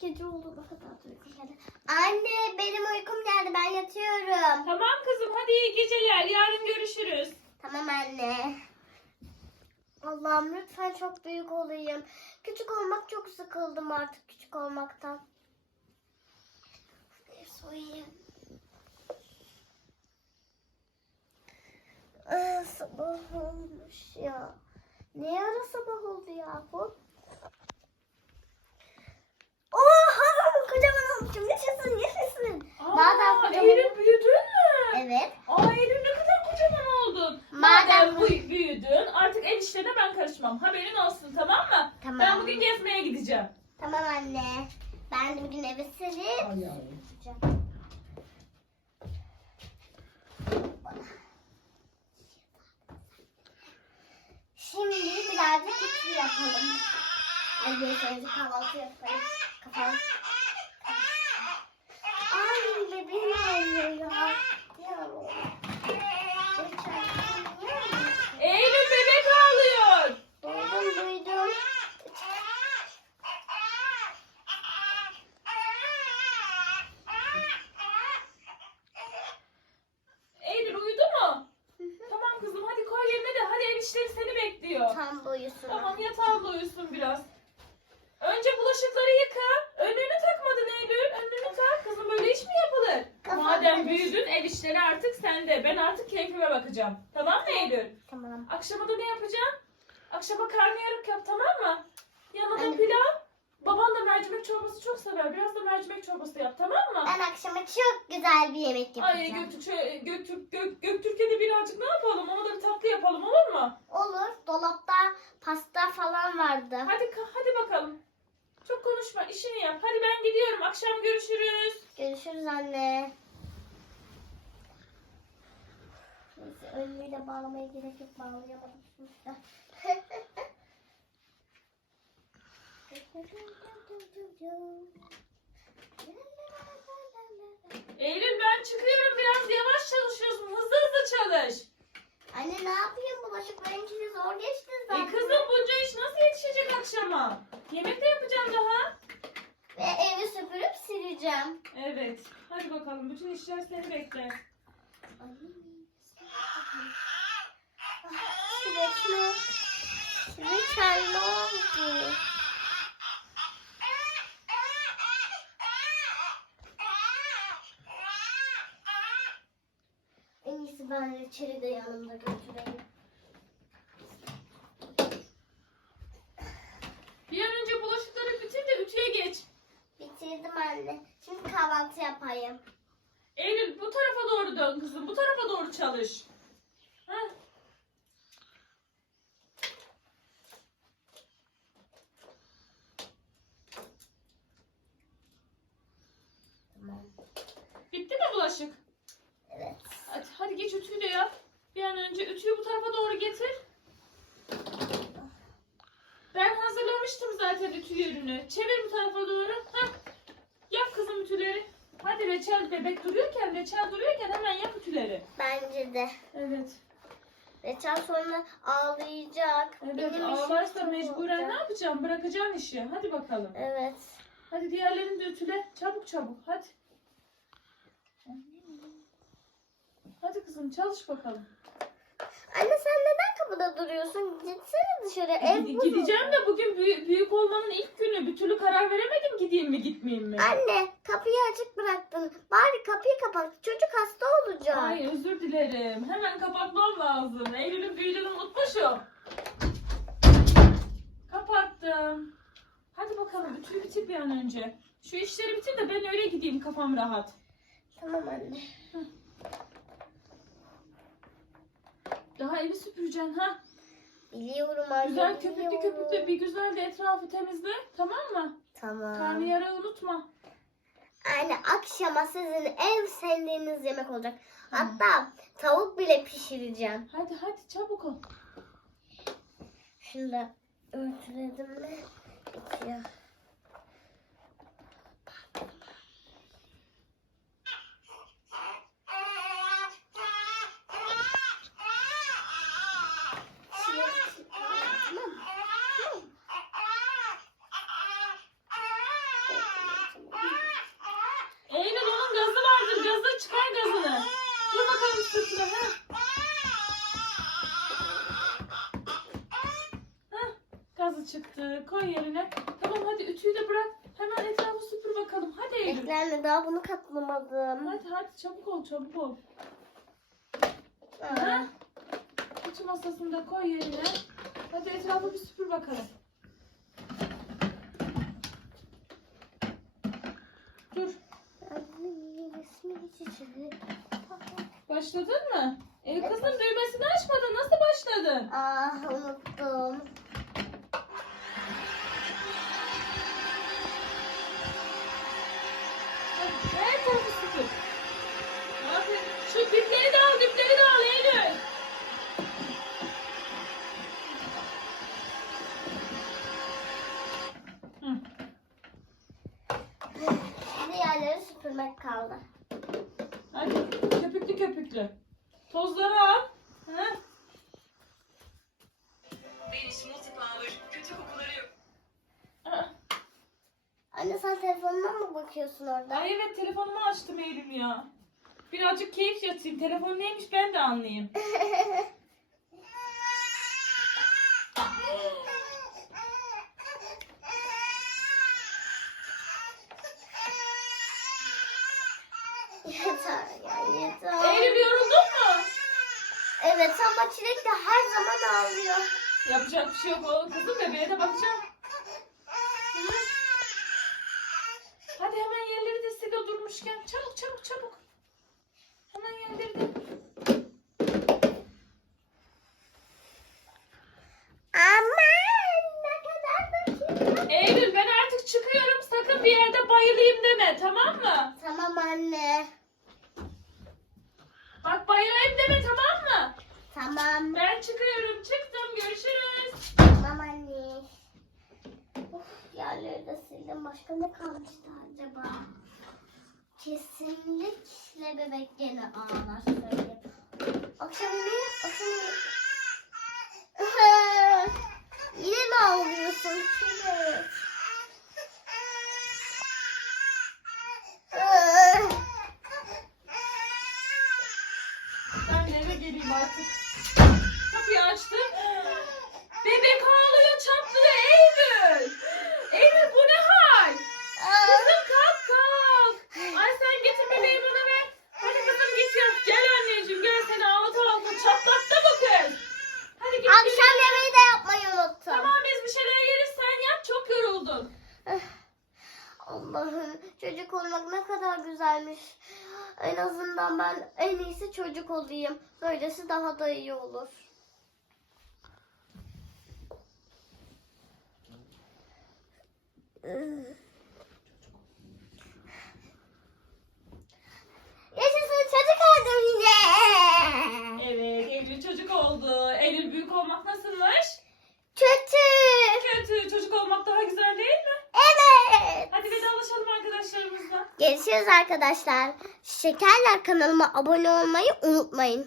Gece oldu ne kadar uykum geldi. Anne benim uykum geldi ben yatıyorum. Tamam kızım hadi iyi geceler. Yarın görüşürüz. Tamam anne. Allah'ım lütfen çok büyük olayım. Küçük olmak çok sıkıldım artık küçük olmaktan. Bir soyayım. Aa, sabah olmuş ya. Ne ara sabah oldu ya bu? Oha kocaman olmuşum. Yaşasın yaşasın. Madem Aa, kocaman- Eylül büyüdün mü? Evet. Aa Eylül ne kadar kocaman oldun. Madem- Madem bu büyüdün artık ev işlerine ben karışmam. Haberin olsun tamam mı? Tamam. Ben bugün gezmeye gideceğim. Tamam anne. Ben de bugün eve serip Ay Şimdi birazcık ütü yapalım. Hadi önce kahvaltı yapalım. Kafam. Ay bebeğim ağlıyor? Eylül bebek ağlıyor. Duydum duydum. Eylül uyudu mu? Tamam kızım hadi koy yerine de hadi ev işleri seni bekliyor. Tam boyusun. Tamam yatağında uyusun biraz. Önce bulaşıkları yıka. Önlüğünü takmadın Eylül. Önlüğünü tak. Kızım böyle iş mi yapılır? Kafam Madem büyüdün ev işleri artık sende. Ben artık keyfime bakacağım. Tamam mı Eylül? Tamam. Akşama da ne yapacaksın? Akşama karnıyarık yap tamam mı? Yanına da Anne. pilav. Baban da mercimek çorbası çok sever. Biraz da mercimek çorbası yap tamam mı? Ben akşama çok güzel bir yemek Ay yapacağım. Göktürk'e Göktürk, Gök, Göktürk'e birazcık ne yapalım? Ona da bir tatlı yapalım olur mu? Olur. Dolapta pasta falan vardı. Hadi ka- hadi bakalım. Çok konuşma, işini yap. Hadi ben gidiyorum. Akşam görüşürüz. Görüşürüz anne. Önlüğü de bağlamaya gerek yok. Bağlayamadım. Eylül ben çıkıyorum. Biraz yavaş çalışıyorsun. Hızlı hızlı çalış. Anne ne yapayım? Bulaşıkların içinde zor geçti E zaten. kızım bunca iş nasıl yetişecek akşama? Yemek de yapacağım daha. Ve evi süpürüp sileceğim. Evet. Hadi bakalım. Bütün işler seni bekler. Ay, Süreç mi? Süreç ne oldu? En iyisi ben reçeli de yanımda götüreyim. Bir an önce bulaşıkları bitir de ütüye geç. Bitirdim anne. Şimdi kahvaltı yapayım. Bu tarafa doğru dön kızım. Bu tarafa doğru çalış. Heh. Tamam. Bitti mi bulaşık? Evet. Hadi, hadi geç ütüyü de yap. Bir an önce ütüyü bu tarafa doğru getir. Ben hazırlamıştım zaten ütü yerini. Çevir bu tarafa doğru. Hah. Yap kızım ütüleri. Hadi reçel bebek duruyorken, reçel duruyorken hemen yap ütüleri. Bence de. Evet. Reçel sonra ağlayacak. Evet Benim işim ağlarsa çok mecburen ne olacak. yapacağım? Bırakacaksın işi. Hadi bakalım. Evet. Hadi diğerlerini de ütüle. Çabuk çabuk. Hadi. Hadi kızım çalış bakalım. Anne sen neden kapıda duruyorsun? Gitsene dışarı. Ev bu. Gideceğim de bugün büyük, büyük olmanın ilk günü. Bir türlü karar veremedim gideyim mi gitmeyeyim mi? Anne kapıyı açık bıraktın. Bari kapıyı kapat. Çocuk hasta olacak. Ay özür dilerim. Hemen kapatmam lazım. Eylül'ün büyüdüğünü unutmuşum. Kapattım. Hadi bakalım ütüyü bitir bir an önce. Şu işleri bitir de ben öyle gideyim kafam rahat. Tamam anne. Daha evi süpüreceksin ha. Biliyorum anne. Güzel köpüklü biliyorum. köpüklü bir güzel de etrafı temizle. Tamam mı? Tamam. Karnıyarığı unutma. Anne akşama sizin en sevdiğiniz yemek olacak. Hatta tavuk bile pişireceğim. Hadi hadi çabuk ol. Da örtüledim mi? Bitiyor. Gazı çıktı. Koy yerine. Tamam hadi ütüyü de bırak. Hemen etrafı süpür bakalım. Hadi Eylül. Beklenme daha bunu katlamadım. Hadi hadi çabuk ol çabuk ol. Aa, Ha? Ütü masasını da koy yerine. Hadi etrafı bir süpür bakalım. Dur. Başladın mı? E kızım düğmesini açmadın. Nasıl başladın? Ah unuttum. Hadi, Her tarafı süpür. Aferin. Şu dipleri de al, dipleri de al Eylül. Hı. Şimdi yerleri süpürmek kaldı. Hadi köpüklü köpüklü. Tozları al. Ha? Beniş multipower kötü kokuları yok. Anne sen telefonuna mı bakıyorsun orada? Ay evet telefonumu açtım Eylül ya. Birazcık keyif yatayım. Telefon neymiş ben de anlayayım. yeter ya yeter. Eylül yoruldun mu? Evet ama Çilek de her zaman ağlıyor. Yapacak bir şey yok. O kızım bebeğe de bakacağım. Hadi hemen yerleri de sil o durmuşken. Çabuk çabuk çabuk. Hemen yerleri de. Aman ne kadar da Eylül ben artık çıkıyorum. Sakın bir yerde bayılayım deme tamam mı? Tamam anne. Bak bayılayım deme tamam mı? Tamam. Ben çıkıyorum. Çıktım. Görüşürüz. Tamam anne. Of, yerleri de sildim. Başka ne kalmıştı acaba? Kesinlikle bebek gene ağlar söyleyeyim. Akşam yemeği, akşam yemeği. Yine mi ağlıyorsun? Çilek? Ben eve geleyim artık. Kapıyı açtım. Bebek ağlıyor çatlıyor Eylül. Eylül bu ne hal? Kızım kalk kalk. Ay sen getir bebeği bana ver. Hadi kızım git yat. Gel anneciğim gel seni ağlata ağlata çatlattı bu kız. Hadi git. Akşam git. yemeği de yapmayı unuttum. Tamam biz bir şeyler yeriz sen yat çok yoruldun. Allah'ım çocuk olmak ne kadar güzelmiş. Azından ben en iyisi çocuk olayım. Böylesi daha da iyi olur. Yaşasın çocuk oldum yine. Evet Eylül çocuk oldu. Eylül büyük olmak nasılmış? Kötü. Kötü çocuk olmak daha güzel değil mi? Hadi vedalaşalım arkadaşlarımızla. Görüşürüz arkadaşlar. Şekerler kanalıma abone olmayı unutmayın.